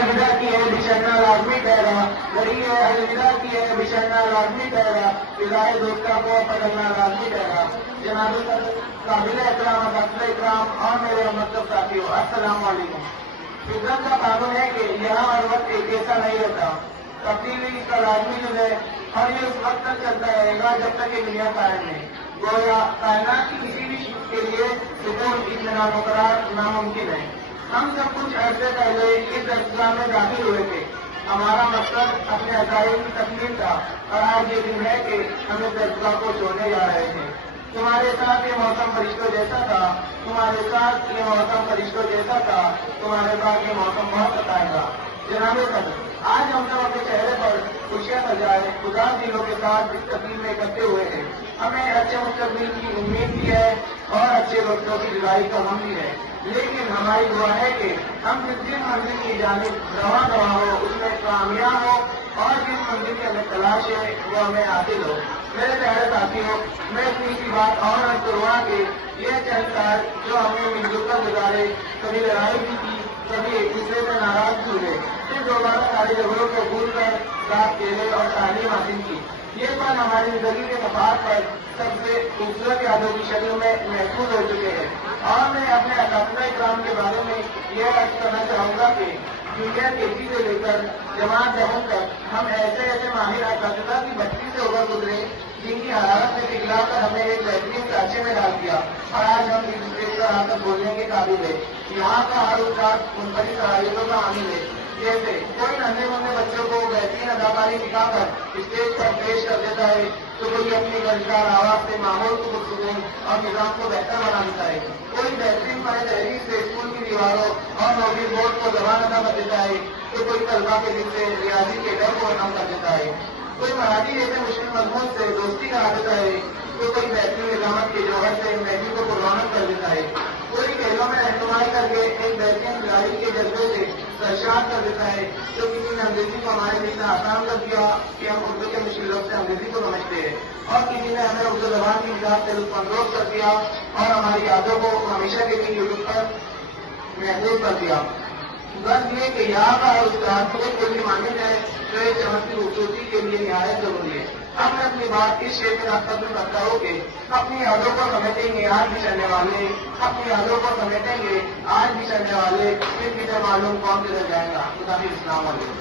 अलविदा की है बिछड़ना लाजमी ठहरा, घड़ी है अलविदा की है बिछड़ना लाजमी ठहरा, फिजाए दोस्ता को पकड़ना लाजमी ठहरा। जनाब काबिल एहतराम अफसर इकराम और मेरे मतलब साथियों, अस्सलाम वालेकुम। फितरत का कानून है कि यहाँ हर वक्त एक जैसा नहीं होता, तब्दीली इसका लाजमी है और ये उस वक्त तक चलता रहेगा जब तक ये दुनिया कायम है। गोया कायनात की किसी भी चीज के लिए सुकून इत्मीनान मुकरार नामुमकिन है। हम सब कुछ अर्से पहले इस दरगाह में दाखिल हुए थे। हमारा मकसद अपने अजाइब की तकमील था और आज ये दिन है कि हम इस दरगाह को छोड़ने जा रहे थे। तुम्हारे साथ ये मौसम फरिश्तों जैसा था, तुम्हारे साथ ये मौसम फरिश्तों जैसा था, तुम्हारे साथ ये मौसम बहुत सताएगा। जनाबे सदर, आज हम सब अपने चेहरे पर खुशियां सजाए उदास दिलों के साथ इस तकलीफ में इकट्ठे हुए हैं। हमें अच्छे मुस्तकबिल की उम्मीद भी है और अच्छे वक्तों की जुदाई का गम भी है, लेकिन हमारी दुआ है कि हम जिस मंजिल की जानिब रवा दवा हो उसमें कामयाब हो और जिस मंजिल की हमें तलाश है वो हमें हासिल हो। मेरे प्यारे साथियों, मैं इतनी सी बात और अर्ज करूँगा कि ये चंद साल जो हमने मिलजुल कर गुजारे, कभी लड़ाई भी की, कभी एक दूसरे से नाराज भी हुए, फिर दोबारा सारे झगड़ों को भूल कर साथ खेले और तालीम हासिल की। ये पल हमारी जिंदगी के मफाद पर सबसे खूबसूरत यादों की शक्ल में महफूज हो चुके हैं। और मैं अपने असातिज़ा इकराम के बारे में यह अर्ज करना चाहूँगा कि जूनियर केजी से लेकर जमात दहम तक हम ऐसे ऐसे माहिर असातिज़ा की बस्ती से होकर गुजरे जिनकी हरारत में पिघलाकर हमें एक बेहतरीन ढांचे में डाल दिया और आज हम इस स्टेज पर आकर बोलने के काबिल है। यहाँ का हर उस्ताद मुनफरिद सलाहियतों का हामिल है। जैसे कोई नन्हे मुन्ने बच्चों को बेहतरीन अदाकारी दिखाकर स्टेज पर पेश कर देता है, तो कोई अपनी गजदार आवाज से माहौल को पुरसुकून और निजाम को बेहतर बना देता है। कोई बेहतरीन पढ़े तहरीर से स्कूल की दीवारों और नोटिस बोर्ड को जबान अदा कर देता है, तो कोई तलबा के दिल से रियाजी के डर को खत्म कर देता है। कोई मराठी जैसे मुश्किल मजमून से दोस्ती करा देता है, तो कोई बेहतरीन निजामत के जौहर से महफिल को पुरवाना कर देता है। कोई खेलों में रहनुमाई करके एक बेहतरीन खिलाड़ी के जज्बे से सरशार कर देता है, तो किसी ने अंग्रेजी को हमारे लिए इतना आसान कर दिया कि हम उर्दू के मुश्किल लफ्ज़ से अंग्रेजी को समझते हैं, और किसी ने हमें उर्दू ज़बान की मिजाज से लुत्फ़अंदोज़ कर दिया और हमारी यादों को हमेशा के लिए यूट्यूब पर महफूज कर दिया। बस ये कि यहाँ का हर उस्ताद कोई मानित है जो एक चमकती खूबसूरती के लिए निहायत जरूरी है। अब मैं अपनी बात इस शेर के रास्ते में करता हूँ कि अपनी यादों को समेटेंगे आज भी चलने वाले, अपनी यादों को समेटेंगे आज भी चलने वाले, फिर मालूम कौन किधर जाएगा। खुदा हाफिज़, अस्सलाम वालेकुम।